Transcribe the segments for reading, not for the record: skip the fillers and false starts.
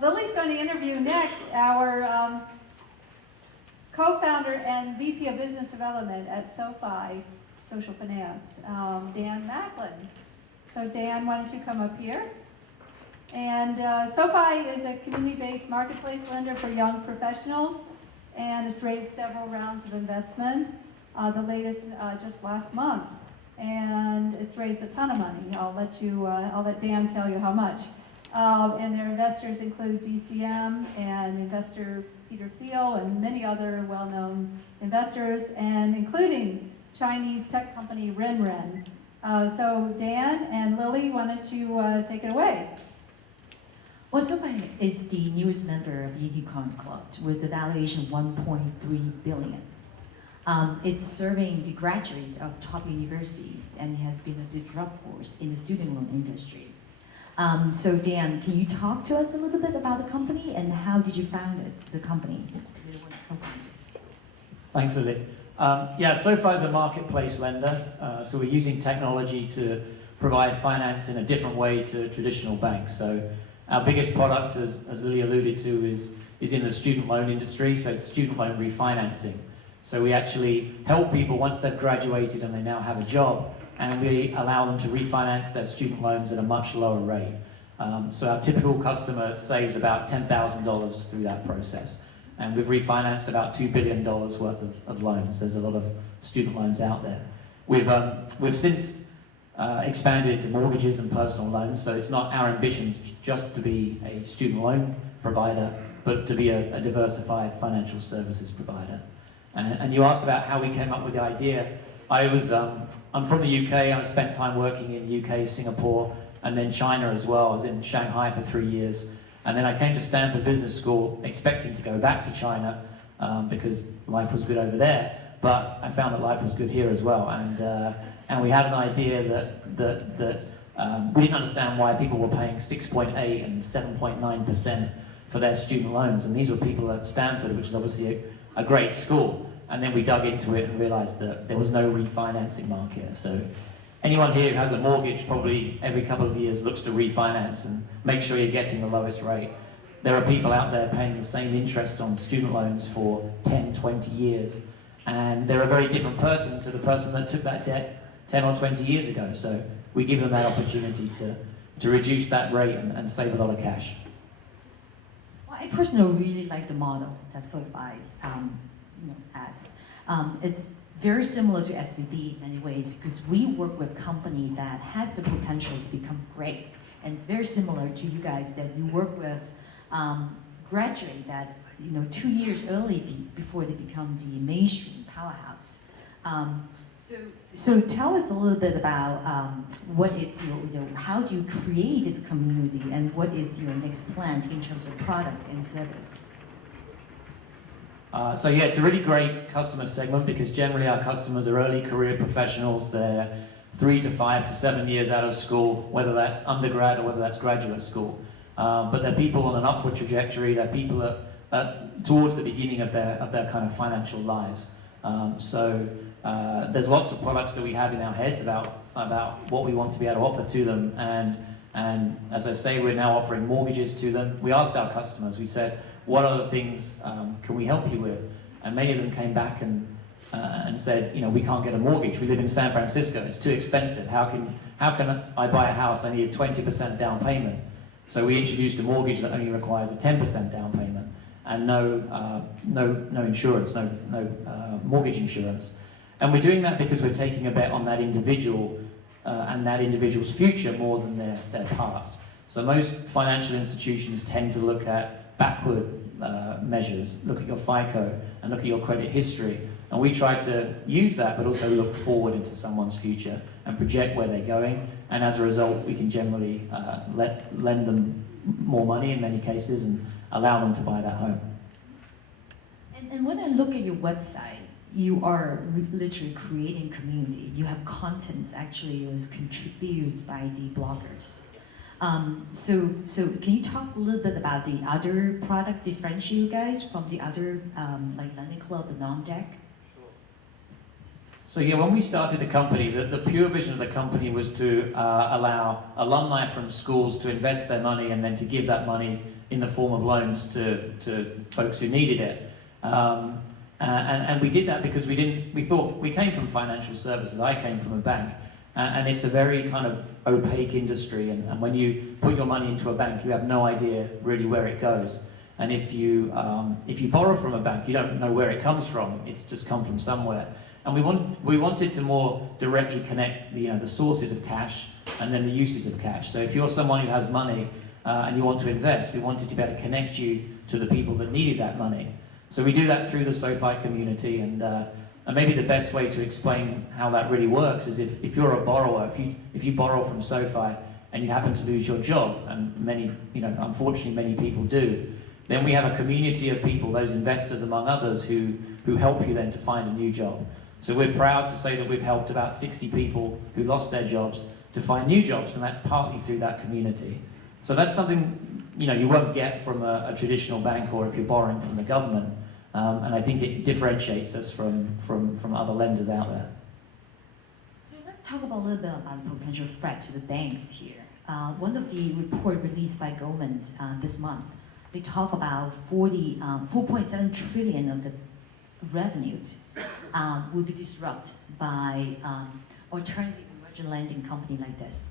Lily's going to interview next our co-founder and VP of Business Development at SoFi Social Finance, Dan Macklin. So Dan, why don't you come up here? And SoFi is a community-based marketplace lender for young professionals, and it's raised several rounds of investment, the latest just last month. And it's raised a ton of money. I'll let Dan tell you how much. And their investors include DCM and investor Peter Thiel and many other well-known investors, and including Chinese tech company Renren. So Dan and Lily, why don't you take it away? Well, SoFi is the newest member of the Unicorn Club with a valuation of $1.3 billion. It's serving the graduates of top universities and has been a disruptive force in the student loan industry. So Dan, can you talk to us a little bit about the company and how did you found the company? Thanks, Lily. Yeah, SoFi is a marketplace lender, so we're using technology to provide finance in a different way to traditional banks. So our biggest product, as Lily alluded to, is in the student loan industry, so it's student loan refinancing. So we actually help people once they've graduated and they now have a job, and we allow them to refinance their student loans at a much lower rate. So our typical customer saves about $10,000 through that process. And we've refinanced about $2 billion worth of loans. There's a lot of student loans out there. We've since expanded into mortgages and personal loans, so it's not our ambitions just to be a student loan provider, but to be a diversified financial services provider. And you asked about how we came up with the idea. I'm from the UK. I spent time working in the UK, Singapore, and then China as well. I was in Shanghai for 3 years. And then I came to Stanford Business School expecting to go back to China because life was good over there. But I found that life was good here as well. And we had an idea that we didn't understand why people were paying 6.8 and 7.9% for their student loans. And these were people at Stanford, which is obviously a great school. And then we dug into it and realized that there was no refinancing market. So anyone here who has a mortgage probably every couple of years looks to refinance and make sure you're getting the lowest rate. There are people out there paying the same interest on student loans for 10, 20 years. And they're a very different person to the person that took that debt 10 or 20 years ago. So we give them that opportunity to reduce that rate and save a lot of cash. Well, I personally really like the model that SoFi has. It's very similar to SVB in many ways because we work with a company that has the potential to become great. And it's very similar to you guys that you work with graduate that 2 years early before they become the mainstream powerhouse. So tell us a little bit about what is your, how do you create this community and what is your next plan in terms of products and service? So yeah, it's a really great customer segment because generally our customers are early career professionals. They're 3 to 5 to 7 years out of school, whether that's undergrad or whether that's graduate school. But they're people on an upward trajectory. They're people towards the beginning of their kind of financial lives. There's lots of products that we have in our heads about what we want to be able to offer to them. And as I say, we're now offering mortgages to them. We asked our customers, we said, what other things can we help you with? And many of them came back and said, we can't get a mortgage. We live in San Francisco. It's too expensive. How can I buy a house? I need a 20% down payment. So we introduced a mortgage that only requires a 10% down payment and no insurance, no mortgage insurance. And we're doing that because we're taking a bet on that individual and that individual's future more than their past. So most financial institutions tend to look at backward measures, look at your FICO and look at your credit history. And we try to use that, but also look forward into someone's future and project where they're going. And as a result, we can generally lend them more money in many cases and allow them to buy that home. And when I look at your website, you are literally creating community. You have contents actually was contributed by the bloggers. So can you talk a little bit about the other product differentiate you guys from the other like Lending Club and non-deck? So yeah, when we started the company, the pure vision of the company was to allow alumni from schools to invest their money and then to give that money in the form of loans to folks who needed it. And we did that because we thought, we came from financial services, I came from a bank, and it's a very kind of opaque industry, and when you put your money into a bank, you have no idea really where it goes. And if you borrow from a bank, you don't know where it comes from, it's just come from somewhere. And we wanted to more directly connect the sources of cash and then the uses of cash. So if you're someone who has money and you want to invest, we wanted to be able to connect you to the people that needed that money. So we do that through the SoFi community, and maybe the best way to explain how that really works is if you're a borrower, if you borrow from SoFi and you happen to lose your job, and unfortunately many people do, then we have a community of people, those investors among others, who help you then to find a new job. So we're proud to say that we've helped about 60 people who lost their jobs to find new jobs, and that's partly through that community. So that's something you won't get from a traditional bank, or if you're borrowing from the government. And I think it differentiates us from other lenders out there. So let's talk a little bit about the potential threat to the banks here. One of the report released by Goldman this month, they talk about 4.7 trillion of the revenue will be disrupted by alternative emerging lending company like this.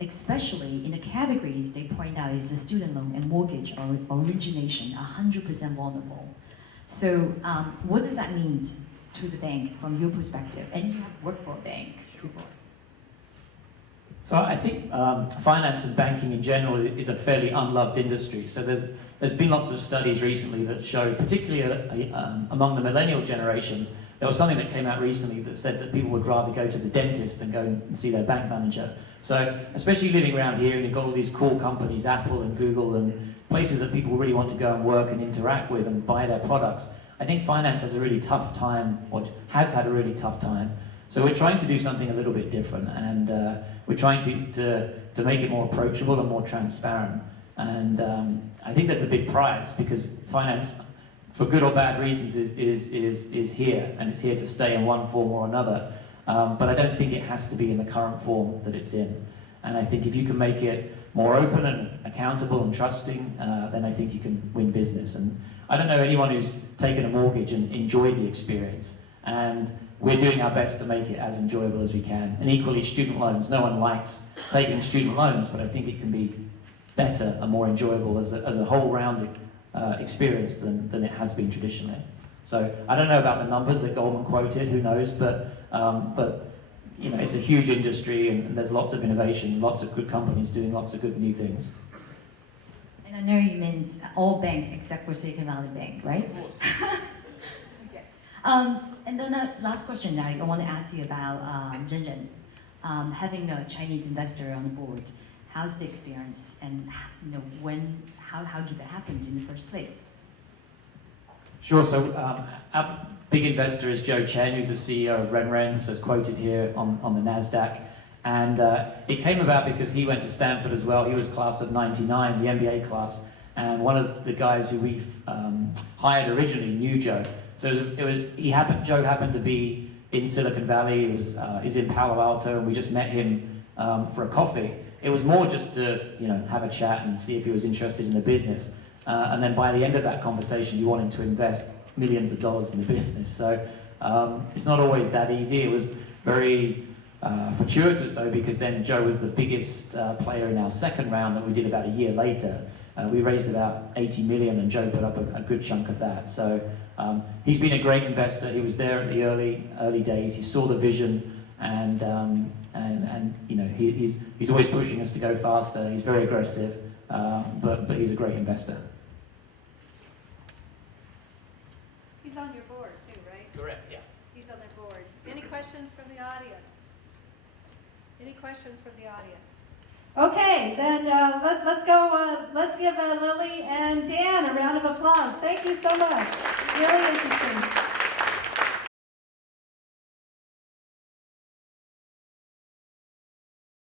Especially in the categories they point out is the student loan and mortgage or origination, 100% vulnerable. So what does that mean to the bank from your perspective? And you have worked for a bank before. So I think finance and banking in general is a fairly unloved industry. So there's been lots of studies recently that show, particularly among the millennial generation, there was something that came out recently that said that people would rather go to the dentist than go and see their bank manager. So especially living around here, and you've got all these cool companies, Apple and Google, and places that people really want to go and work and interact with and buy their products. I think finance has a really tough time, or has had a really tough time. So we're trying to do something a little bit different, and we're trying to make it more approachable and more transparent. And I think there's a big prize, because finance, for good or bad reasons, is here, and it's here to stay in one form or another. But I don't think it has to be in the current form that it's in. And I think if you can make it more open and accountable and trusting, then I think you can win business. And I don't know anyone who's taken a mortgage and enjoyed the experience. And we're doing our best to make it as enjoyable as we can. And equally, student loans. No one likes taking student loans, but I think it can be better and more enjoyable as a whole-rounded experience than it has been traditionally. So I don't know about the numbers that Goldman quoted, who knows, but it's a huge industry, and there's lots of innovation, lots of good companies doing lots of good new things. And I know you meant all banks except for Silicon Valley Bank, right? Of course. Okay. And then last question I want to ask you about Zhenzhen. Having a Chinese investor on the board, how's the experience, and how did that happen in the first place? Sure. So our big investor is Joe Chen, who's the CEO of Renren, so it's quoted here on the NASDAQ. And it came about because he went to Stanford as well. He was class of '99, the MBA class. And one of the guys who we've hired originally knew Joe. So Joe happened to be in Silicon Valley. He was in Palo Alto, and we just met him for a coffee. It was more just to have a chat and see if he was interested in the business. And then by the end of that conversation, he wanted to invest millions of dollars in the business. So it's not always that easy. It was very fortuitous, though, because then Joe was the biggest player in our second round that we did about a year later. We raised about 80 million, and Joe put up a good chunk of that. So he's been a great investor. He was there at the early days. He saw the vision, and he's always pushing us to go faster. He's very aggressive, but he's a great investor. He's on your board too, right? Correct, yeah. He's on their board. Any questions from the audience? Any questions from the audience? Okay, then let's go. Let's give Lilly and Dan a round of applause. Thank you so much. Really interesting.